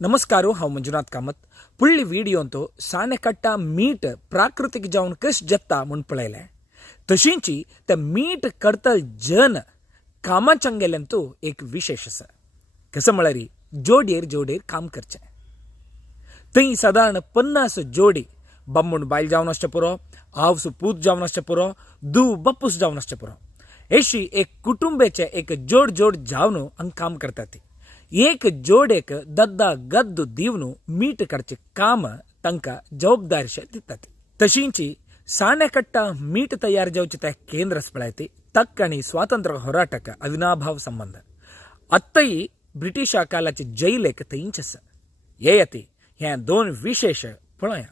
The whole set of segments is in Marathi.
नमस्कारो हांव मंजुनाथ कामत. फुडली व्हिडिओंत साणेकट्टा मीठ प्राकृतीक जावन कशें जगता म्हूण पळयलें. तशींच ते मीठ करतल जन कामाच्यान गेल्यान तो एक विशेष आसा. कसं म्हळ्यार जोडयेर काम करचें. थंय सादारण 50 जोडी बामूण बायल जावन आसचें पुरो, आवस पूत जावन आसचें पुरो, धूव बापूस जावन आसचें पुरो. अशी एक कुटुंबाचे एक जोड जावन हांगा काम करतात. एक जोडेक दद्दा गद्द दिवन मीठ काडचें काम तांकां जबाबदारशें दितात. तशींच साणेकट्टा मीठ तयार जावचें तें केंद्र आसा पळय तें तक आनी स्वातंत्र्य होराटक अविनाभाव संबंध. आत्ताय ब्रिटिशा कालाचे जैलेक थंयच आसा. येयात हे दोन विशेश पळया.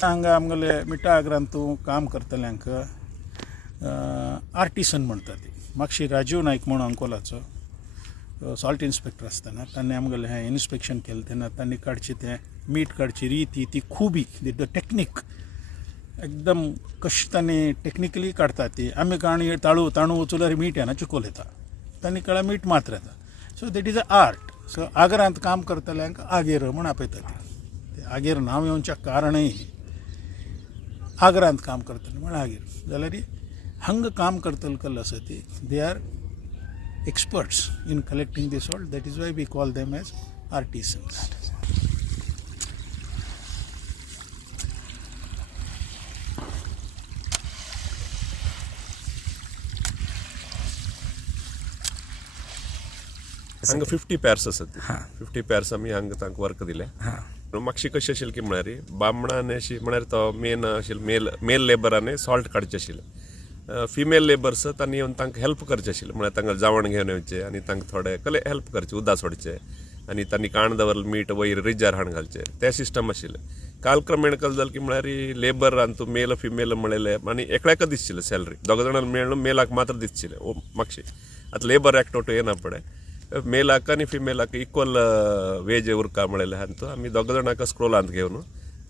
हांगा आमगेले मिठा आग्रांतू काम करतल्यांक आर्टिसन म्हणटा ती. म्हापशी राजीव नायक म्हणून अंकोलाचो सॉल्ट इन्स्पेक्टर आसतना ताणें आमगेलें हें इन्स्पेक्शन केलें तेन्ना तांणी काडची तें मीठ काडची रीती ती खुबी द टॅक्नीक एकदम कशी तांणी टॅक्निकली काडटा ती. आमी काणी तांदूळ वचूल्यार मीठ येना चिकोल येता, तांणी काळा मीठ मात्र येता. So that is a art. So आग्रांत काम करतल्यांक आगेर म्हूण आपयता ती. आगेर नांव येवच्या कारणय आग्रांत काम करतले म्हण आगेर जाल्यार हांगा काम करतले कल्ल आसा ती they are experts in collecting the salt. That is why we call them as artisans. हांगा 50 पॅर्स आसात. 50 पॅर्स आमी हांगा तांकां वर्क दिलें. म्हापशी कशें आशिल्लें की म्हळ्यार बामणान अशी म्हळ्यार तो मेन आशिल्लो मेल लेबरांनी सॉल्ट काडचें आशिल्लें. फिमेल लेबर्स तांणी येवन तांकां हेल्प करचें आशिल्लें. म्हळ्यार तांकां जेवण घेवन येवचें आनी तांकां थोडे कले हेल्प करचें, उदक सोडचें आनी तांणी काण दवरलें मीठ वयर रिजार हाडून घालचें, तें सिस्टम आशिल्लें. कालक्रमेण कल जालें की म्हळ्यार लेबर आनी तूं मेल फिमेल म्हणलें आनी एकल्याक दिसचिल्लें सॅलरी. दोग जाणांक मेळून मेलाक मात्र दिसचिल्लें म्हापशी. आतां लेबर एकटो येना पळय, मेलाक आनी फिमेलाक इक्वल वेज उरका म्हणलें आनी आमी दोग जाणांक स्क्रोलांत घेवन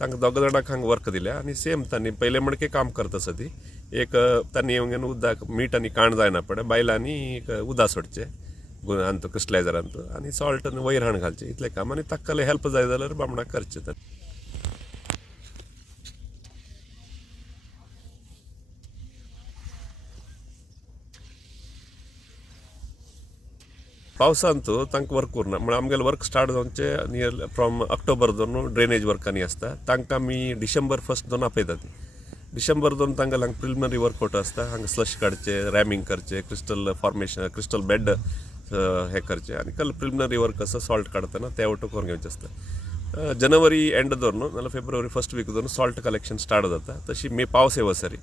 तांकां दोग जाणांक हांगा वर्क दिलें. आनी सेम तांणी पयले मणके काम करता आसा ती एक तांणी येवन उदक मीठ आनी काण जायना पळय, बायलांनी उदक सोडचें आनी तो क्रिस्टलायझरांत आनी सॉल्ट वयर हाडून घालचें, इतलें काम. आनी ताका हेल्प जाय जाल्यार बामणाक करचें. पावसांत तांकां वर्क उरना. म्हळ्यार आमगेलें वर्क स्टार्ट जावचें नियर फ्रॉम ऑक्टोबर दोन ड्रेनेज वर्कांनी आसता. तांकां आमी डिसेंबर 1 दोन आपयता ती. डिसेंबर दोन तांकां हांगा प्रिलिमिनरी वर्कआउट आसता. हांगा स्लश काडचें, रॅमिंग करचें, क्रिस्टल फॉर्मेशन, क्रिस्टल बेड हें करचें आनी कल प्रिलिमिनरी वर्क आसा सॉल्ट काडटना ते वटो करून घेवचें आसता. जनवरी एंड धरून नाजाल्यार फेब्रुवारी फर्स्ट वीक धरून सॉल्ट कलेक्शन स्टार्ट जाता. तशी मे पावस येवं सरी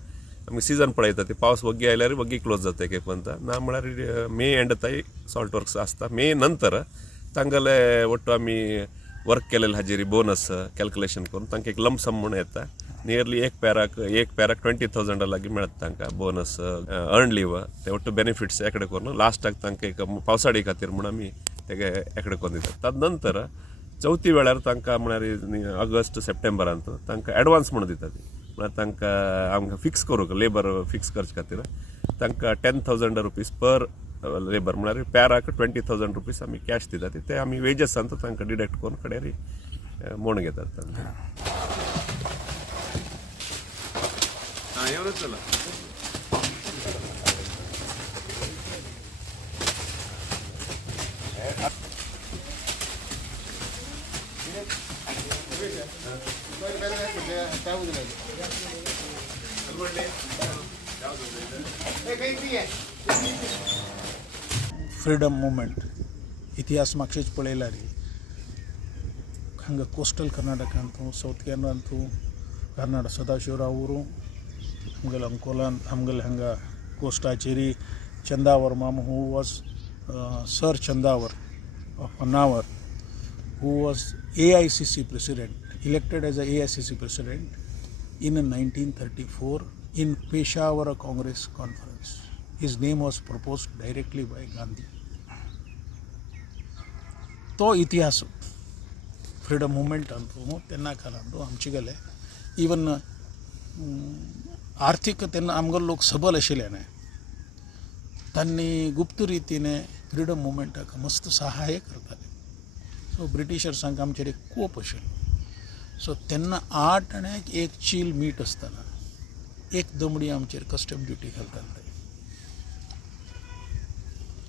आमी सिजन पळयता ती. पावस वग्गी आयल्यार वग्गी क्लोज जाता एक म्हणटा ना म्हळ्यार मे एंड ताई सॉल्ट वर्क्स आसता. मे नंतर तांगेले वट्टो आमी वर्क केलेले हाजेर बोनस कॅल्क्युलेशन करून तांकां एक लंप सम म्हूण येता. नियरली एक पॅराक 20,000 लागीं मेळटा तांकां बोनस, अर्न लीव ते वट्टो बेनिफिट्स एकडे करून लास्टाक तांकां एक पावसाळी खातीर म्हूण आमी तेगे एकडे करून दितात. ताजे नंतर चवथी वेळार तांकां म्हळ्यार ऑगस्ट सप्टेंबरांत तांकां एडवान्स म्हणून दितात. म्हळ्यार तांकां आमकां फिक्स करूंक लेबर फिक्स करचे खातीर तांकां 10,000 रुपीज पर लेबर म्हळ्यार पॅराक 20,000 रुपीज आमी कॅश दितात. ते आमी वेजसांत तांकां डिडक्ट करून कडेर म्हूण घेतात तांकां. फ्रीडम मुवमेंट इतिहास म्हापशेच पळयल्यार ಹಂಗೆ ಕೋಸ್ಟಲ್ ಕರ್ನಾಟಕ ಅಂತೂ ಸೌತ್ ಕೇರಳ ಅಂತೂ ಕರ್ನಾಟಕ ಸದಾಶಿವರಾವ್ ಅವರು ಆಮೇಲೆ ಅಂಕೋಲ ಆಮೇಲೆ ಹಂಗೆ ಕೋಸ್ಟಾಚೇರಿ ಚಂದಾವರ್ ಮಾಮ who was sir Chandavar of Honavar, who was AICC president, elected as a AICC president in 1934 in Peshawar Congress conference. His name was proposed directly by Gandhi. तो इतिहास फ्रीडम मुवमेंट अंतू तेन्ना काळांतू आमचे गेले इवन आर्थीक तेन्ना आमगेलो लोक सबल आशिल्ल्यान तांणी गुप्त रितीने फ्रीडम मुवमेंटाक मस्त सहाय्य करताले सो ब्रिटिशर्सांक आमचेर एक कोप आशिल्लो सो तेन्ना 8 आण्याक एक चील मीठ आसतना एक दमडी आमचेर कस्टम ड्युटी घालताले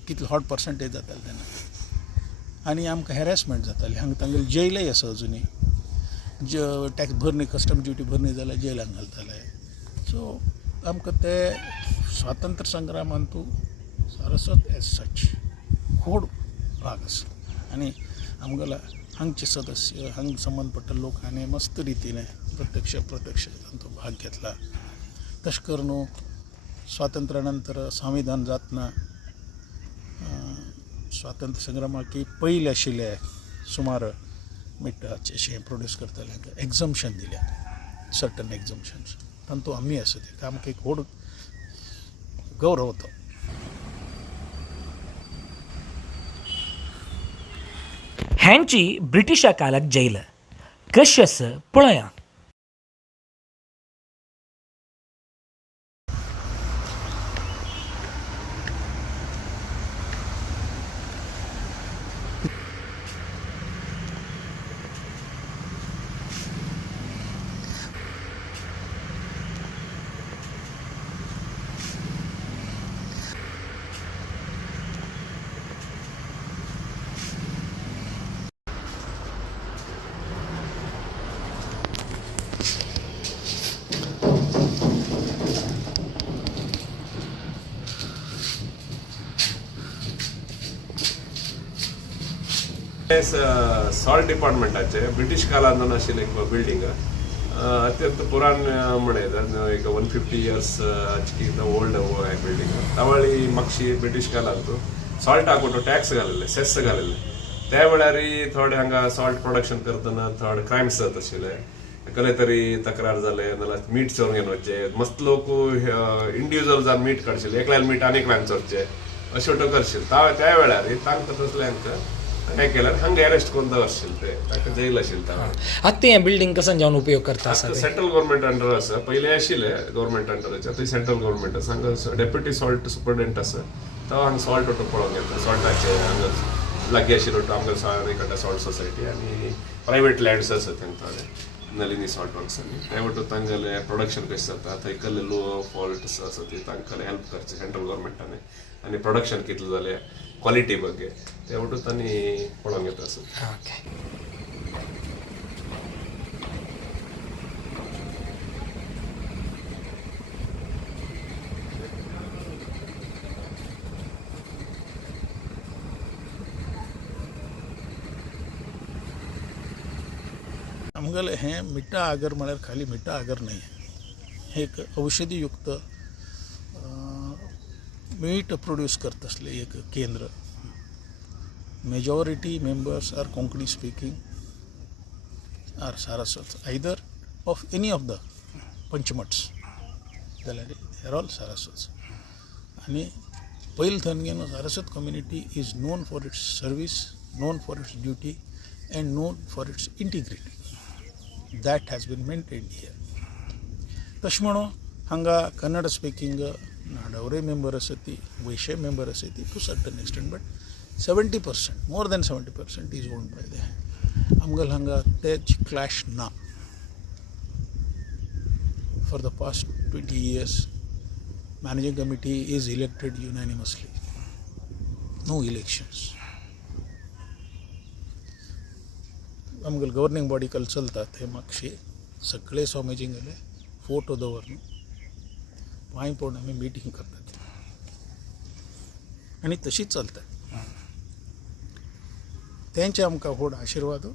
कितले हॉट पर्संटेज जाताले तेन्ना आनी आमकां हॅरेसमेंट जाताली हांगा तांगेली जेलय आसा अजुनी टॅक्स भरनी कस्टम ड्युटी भरनी जाल्यार जेलांत घालताले सो आमकां ते स्वातंत्र्य संग्रामांतू सारस्वत एज सच खोड भाग आसा आनी आमगेला हांगचे सदस्य हांग संबंधपट्ट लोकांनी मस्त रितीने प्रत्यक्ष तांचो भाग घेतला तशें करून स्वातंत्र्या नंतर संविधान जातना स्वातंत्र्य संग्रामाक पयले आशिल्ले सुमार मिठाचे अशें प्रोड्यूस करताले हांकां एग्जम्पशन दिल्या सर्टन एग्जम्पशन्स तांतू आमी आसा ते आमकां एक व्हड गौरव तो हँची ब्रिटिशा काळात जैल कशें आसा पळया. सॉल्ट डिपार्टमेंटाचे ब्रिटीश काळांतून आशिल्लें एक बिल्डींग अत्यंत पुराण म्हणटा एक 150 इयर्स ओल्ड बिल्डींग तावळी म्हापशी ब्रिटीश काळांत सॉल्टाक टॅक्स घालिल्ले सेस घालिल्ले त्या वेळार थोडे हांगा सॉल्ट प्रोडक्शन करतना थोडे क्रायम्स जात आशिल्ले कसले तरी तक्रार जाले नाल्यार मीठ चोरून घेवन वचचे मस्त लोक इंडिव्हिज्युअल जावन मीठ काडशिल्ले एकल्यान मीठ आनीकल्यान चोरचे अश्यो अटक करशिल्ले त्या वेळार तांकां तसल्यांक हें केल्यार हांगा अरेस्ट करून दवरशिल्ले ते ताका जेल आशिल्ले आता तें बिल्डिंग कसं जावन उपयोग करता आसा सेंट्रल गव्हर्मेंट अंडर आसा पयलीं आशिल्ले गव्हर्मेंट अंडराचे थंय सेंट्रल गव्हर्मेंट आसा हांगा डेप्युटी सॉल्ट सुपरडेंट आसा तो हांगा सॉल्ट ऑटो पळोवंक येता सॉल्टाचे हांगा लागीं आशिल्लो आमगे सावयकाटा सॉल्ट सोसायटी आनी प्रायवेट लँड्स आसा थंय नलिनी सॉल्ट वर्क्सांनी ते वटो तांगेलें प्रोडक्शन कशें जाता थंय कसले लो फॉल्ट्स आसा ती तांकां हेल्प करचे सेंट्रल गव्हर्मेंटाने आनी प्रोडक्शन कितलें जालें क्वॉलिटी ಬಗ್ಗೆ ते वटो तांणी पळोवंक येता आसा आमगेलें हें मिठा आगर म्हळ्यार खाली मिठा आगर न्हय हें एक औषधीयुक्त मीठ प्रोड्यूस करता असलें एक केंद्र majority members are Konkani speaking are Saraswat either of any of the पंचमट्स जाल्यार दे आर ऑल सारस्वत आनी पयले थंय Saraswat community is known for its service known for its duty and known for its integrity that has been maintained here. तशें म्हणून हांगा कन्नड स्पीकिंग नाडवरे मेंबर आसा ती वैशे मेंबर आसा ती to certain extent but 70% more than 70% is owned by the आमगेल हांगा तेच क्लॅश ना for the past 20 years managing committee is elected unanimously no elections आमगेले गव्हर्निंग बॉडी कल चलता ते म्हापशे सगळे स्वामीजी गेले फोटो दवरून पांय पडून आमी मिटींग करतात आनी तशीच चलता तेंचे आमकां व्हड आशिर्वाद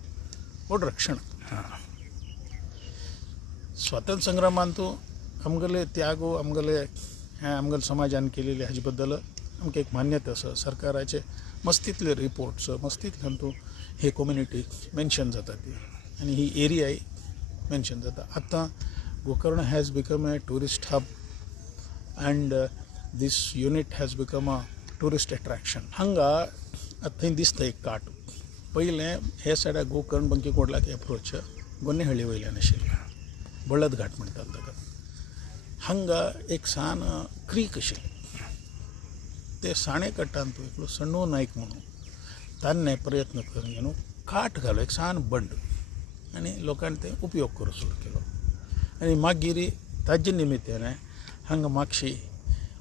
व्हड रक्षण स्वातंत्र्य संग्रामांतू आमगेले त्यागो आमगेले ह्या आमगेले समाजान केलेले हाजे बद्दल आमकां एक मान्यता आसा सरकाराचे मस्तीतले रिपोर्ट्स मस्तींतल्यान तूं हे कम्युनिटी मेन्शन जाता ती आनी ही एरियाय मेन्शन जाता आतां Gokarna has become a tourist hub and this unit has become a tourist attraction हांगा आतां थंय दिसता एक काट पयलें हे सायडा गोकर्ण बंकीकोटलाक एप्रोच गोन्नेहळ्ळी वयल्यान आशिल्लें बळद घाट म्हणटात ताका हांगा एक सान क्रीक आशिल्ली ते साणे कट्टान तूं एकलो सण्णो नायक म्हणून ताणें प्रयत्न करून न्हू काट घालो एक सान बंड आनी लोकांनी ते उपयोग करूंक सुरू केलो आनी मागीर ताजे निमित्तान हांगा मातशी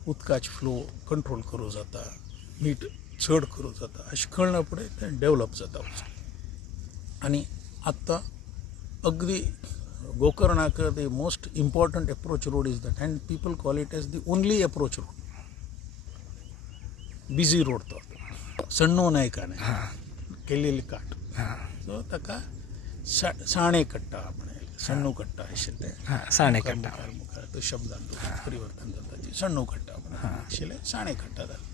उदकाचे फ्लो कंट्रोल करूं जाता मीठ चड करूं जाता अशें कळना फुडें तें डेवलप जाता वचून आनी आत्तां अगदी गोकर्णाक the most important approach road is that and people call it as the only approach road busy road तो सण्णो नायकाने केल्लेली काट सो ताका साणे कट्टा म्हणे सण्णो कट्टा आशिल्लें साणेकट्टा मुखार तो शब्दान परिवर्तन जाता सण्णो कट्टा म्हणे आशिल्लें साणे कट्टा जालें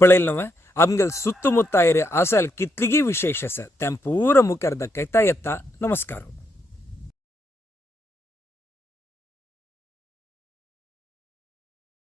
पळयलें आमगेल सुತ್ತಮುತ್ತ ಆಸಲ್ ಕಿತ್ಲಿಗಿ ವಿಶೇಷ तें पूर मुखार दाखयता येता नमस्कार